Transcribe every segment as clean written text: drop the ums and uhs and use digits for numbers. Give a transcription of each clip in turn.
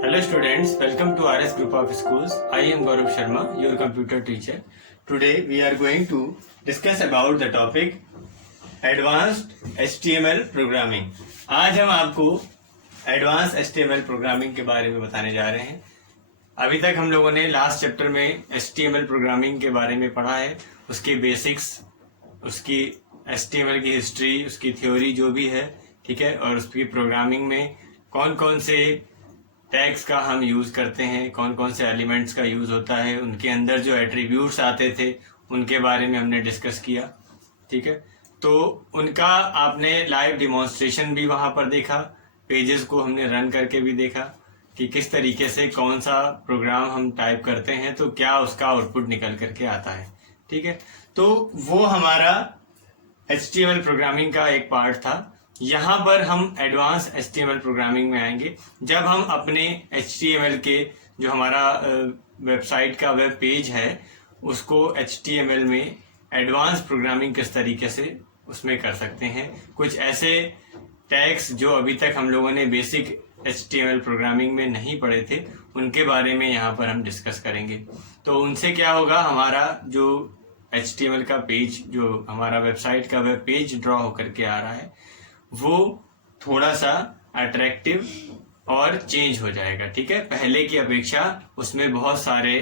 Hello students, welcome to RS Group of Schools. I am Gaurav Sharma, your computer teacher. Today we are going to discuss about the topic Advanced HTML Programming. आज हम आपको Advanced HTML Programming के बारे में बताने जा रहे हैं। अभी तक हम लोगों ने लास्ट चैप्टर में HTML प्रोग्रामिंग के बारे में पढ़ा है, उसकी बेसिक्स, उसकी HTML की हिस्ट्री, उसकी थ्योरी जो भी है, ठीक है, और उसकी प्रोग्रामिंग में कौन कौन से टैग्स का हम यूज़ करते हैं, कौन कौन से एलिमेंट्स का यूज़ होता है, उनके अंदर जो एट्रीब्यूट्स आते थे उनके बारे में हमने डिस्कस किया, ठीक है। तो उनका आपने लाइव डिमॉन्स्ट्रेशन भी वहाँ पर देखा, पेजेस को हमने रन करके भी देखा कि किस तरीके से कौन सा प्रोग्राम हम टाइप करते हैं तो क्या उसका आउटपुट निकल करके आता है, ठीक है। तो वो हमारा HTML प्रोग्रामिंग का एक पार्ट था। यहाँ पर हम एडवांस HTML प्रोग्रामिंग में आएंगे जब हम अपने HTML के जो हमारा वेबसाइट का वेब पेज है उसको HTML में एडवांस प्रोग्रामिंग किस तरीके से उसमें कर सकते हैं। कुछ ऐसे टैग्स जो अभी तक हम लोगों ने बेसिक HTML प्रोग्रामिंग में नहीं पढ़े थे उनके बारे में यहाँ पर हम डिस्कस करेंगे। तो उनसे क्या होगा, हमारा जो HTML का पेज, जो हमारा वेबसाइट का वेब पेज ड्रॉ होकर के आ रहा है वो थोड़ा सा अट्रैक्टिव और चेंज हो जाएगा, ठीक है। पहले की अपेक्षा उसमें बहुत सारे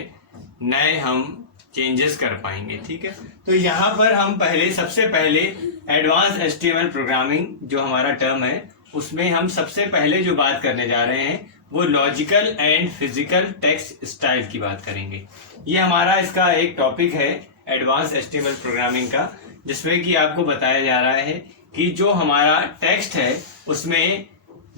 नए हम चेंजेस कर पाएंगे, ठीक है। तो यहाँ पर हम सबसे पहले एडवांस HTML प्रोग्रामिंग जो हमारा टर्म है उसमें हम सबसे पहले जो बात करने जा रहे हैं वो logical and physical text style की बात करेंगे। ये हमारा इसका एक टॉपिक है एडवांस HTML प्रोग्रामिंग का, जिसमें कि आपको बताया जा रहा है कि जो हमारा टेक्स्ट है उसमें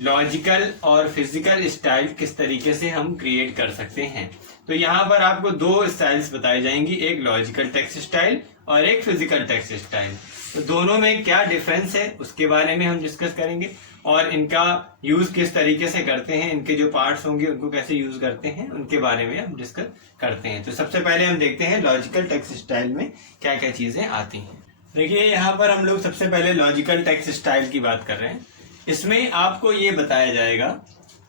लॉजिकल और फिजिकल स्टाइल किस तरीके से हम क्रिएट कर सकते हैं। तो यहाँ पर आपको दो स्टाइल्स बताई जाएंगी, एक लॉजिकल टेक्स्ट स्टाइल और एक फिजिकल टेक्स्ट स्टाइल। तो दोनों में क्या डिफरेंस है उसके बारे में हम डिस्कस करेंगे और इनका यूज किस तरीके से करते हैं, इनके जो पार्ट्स होंगे उनको कैसे यूज करते हैं उनके बारे में हम डिस्कस करते हैं। तो सबसे पहले हम देखते हैं लॉजिकल टेक्स्ट स्टाइल में क्या क्या चीजें आती हैं। देखिए यहाँ पर हम लोग सबसे पहले लॉजिकल टेक्स्ट स्टाइल की बात कर रहे हैं। इसमें आपको ये बताया जाएगा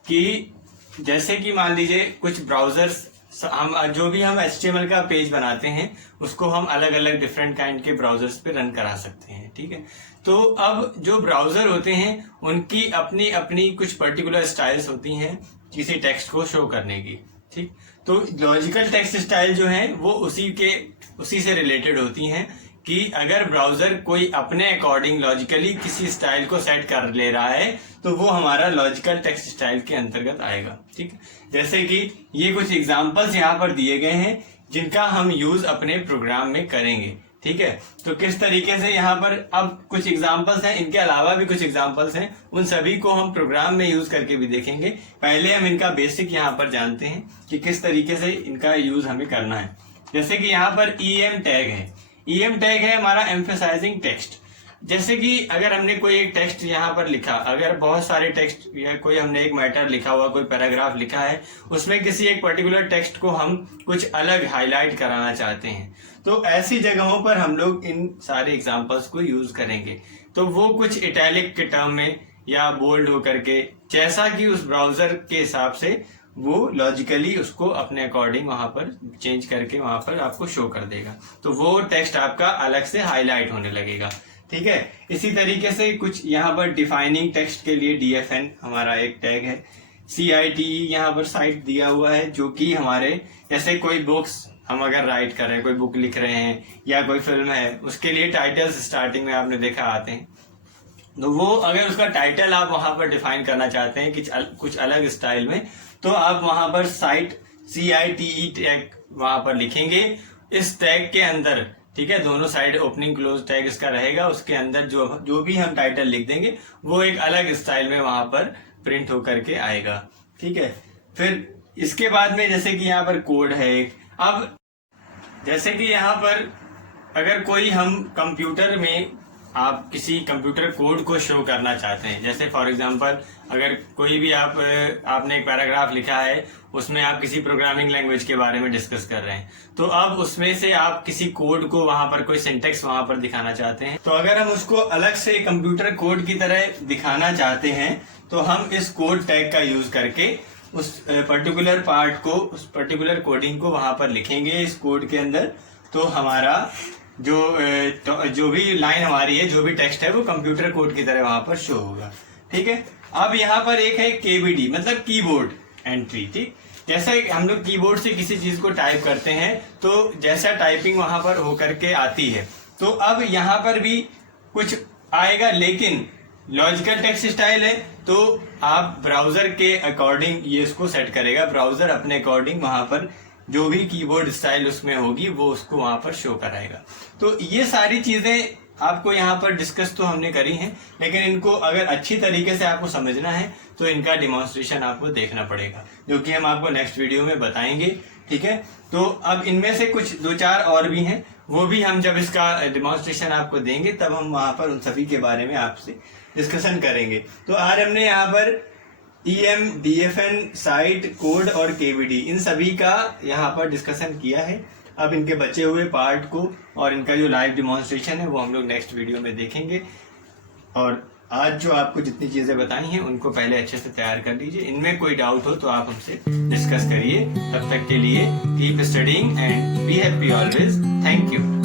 कि जैसे कि मान लीजिए कुछ ब्राउजर्स, हम जो भी हम HTML का पेज बनाते हैं उसको हम अलग अलग डिफरेंट काइंड के ब्राउजर्स पे रन करा सकते हैं, ठीक है। तो अब जो ब्राउजर होते हैं उनकी अपनी अपनी कुछ पर्टिकुलर स्टाइल्स होती हैं किसी टेक्स्ट को शो करने की, ठीक। तो लॉजिकल टेक्स्ट स्टाइल जो है वो उसी से रिलेटेड होती हैं कि अगर ब्राउजर कोई अपने अकॉर्डिंग लॉजिकली किसी स्टाइल को सेट कर ले रहा है तो वो हमारा लॉजिकल टेक्स्ट स्टाइल के अंतर्गत आएगा, ठीक। जैसे कि ये कुछ एग्जांपल्स यहाँ पर दिए गए हैं जिनका हम यूज अपने प्रोग्राम में करेंगे, ठीक है। तो किस तरीके से यहाँ पर अब कुछ एग्जांपल्स हैं, इनके अलावा भी कुछ एग्जांपल्स हैं, उन सभी को हम प्रोग्राम में यूज करके भी देखेंगे। पहले हम इनका बेसिक यहाँ पर जानते हैं कि किस तरीके से इनका यूज हमें करना है। जैसे कि यहाँ पर EM टैग है, EM टैग है हमारा एम्फेसाइजिंग टेक्स्ट। जैसे कि अगर हमने कोई एक टेक्स्ट यहाँ पर लिखा, अगर बहुत सारे टेक्स्ट या कोई हमने एक मैटर लिखा हुआ, कोई पैराग्राफ लिखा है, उसमें किसी एक पर्टिकुलर टेक्स्ट को हम कुछ अलग हाईलाइट कराना चाहते हैं तो ऐसी जगहों पर हम लोग इन सारे एग्जांपल्स को यूज करेंगे। तो वो कुछ इटैलिक के टर्म में या बोल्ड होकर के, जैसा कि उस ब्राउजर के हिसाब से वो लॉजिकली उसको अपने अकॉर्डिंग वहां पर चेंज करके वहां पर आपको शो कर देगा। तो वो टेक्स्ट आपका अलग से हाईलाइट होने लगेगा, ठीक है। इसी तरीके से कुछ यहाँ पर डिफाइनिंग टेक्स्ट के लिए DFN हमारा एक टैग है। CITE यहाँ पर साइट दिया हुआ है जो कि हमारे जैसे कोई बुक्स हम अगर राइट कर रहे हैं, कोई बुक लिख रहे हैं या कोई फिल्म है, उसके लिए टाइटल्स स्टार्टिंग में आपने देखा आते हैं। तो वो अगर उसका टाइटल आप वहां पर डिफाइन करना चाहते हैं कि कुछ अलग स्टाइल में, तो आप वहां पर साइट CITE टैग वहां पर लिखेंगे इस टैग के अंदर, ठीक है। दोनों साइड ओपनिंग क्लोज टैग इसका रहेगा, उसके अंदर जो भी हम टाइटल लिख देंगे वो एक अलग स्टाइल में वहां पर प्रिंट होकर के आएगा, ठीक है। फिर इसके बाद में जैसे कि यहाँ पर कोड है एक। अब जैसे कि यहाँ पर अगर कोई हम कंप्यूटर में आप किसी कंप्यूटर कोड को शो करना चाहते हैं, जैसे फॉर एग्जांपल अगर कोई भी आपने एक पैराग्राफ लिखा है, उसमें आप किसी प्रोग्रामिंग लैंग्वेज के बारे में डिस्कस कर रहे हैं, तो अब उसमें से आप किसी कोड को वहां पर कोई सिंटेक्स वहां पर दिखाना चाहते हैं, तो अगर हम उसको अलग से कंप्यूटर कोड की तरह दिखाना चाहते हैं तो हम इस कोड टैग का यूज करके उस पर्टिकुलर पार्ट को, उस पर्टिकुलर कोडिंग को वहां पर लिखेंगे इस कोड के अंदर, तो हमारा जो भी लाइन हमारी है, जो भी टेक्स्ट है, वो कंप्यूटर कोड की तरह वहां पर शो होगा। ठीक है। अब यहाँ पर एक है केबीडी, मतलब कीबोर्ड एंट्री। ठीक, जैसा हम लोग कीबोर्ड से किसी चीज को टाइप करते हैं तो जैसा टाइपिंग वहां पर होकर के आती है, तो अब यहाँ पर भी कुछ आएगा, लेकिन लॉजिकल टेक्स्ट स्टाइल है, तो आप ब्राउजर के अकॉर्डिंग ये इसको सेट करेगा। ब्राउजर अपने अकॉर्डिंग वहां पर जो भी कीबोर्ड स्टाइल उसमें होगी वो उसको वहां पर शो कराएगा। तो ये सारी चीजें आपको यहाँ पर डिस्कस तो हमने करी हैं, लेकिन इनको अगर अच्छी तरीके से आपको समझना है तो इनका डिमॉन्स्ट्रेशन आपको देखना पड़ेगा, जो कि हम आपको नेक्स्ट वीडियो में बताएंगे। ठीक है। तो अब इनमें से कुछ 2-4 और भी हैं, वो भी हम जब इसका डिमॉन्स्ट्रेशन आपको देंगे तब हम वहां पर उन सभी के बारे में आपसे डिस्कशन करेंगे। तो आज हमने यहाँ पर EM, DFN, साइट, कोड और KBD, इन सभी का यहाँ पर डिस्कशन किया है। अब इनके बचे हुए पार्ट को और इनका जो लाइव डिमॉन्स्ट्रेशन है वो हम लोग नेक्स्ट वीडियो में देखेंगे। और आज जो आपको जितनी चीजें बताई हैं उनको पहले अच्छे से तैयार कर लीजिए। इनमें कोई डाउट हो तो आप हमसे डिस्कस करिए। तब तक के लिए keep studying and be happy always. Thank you.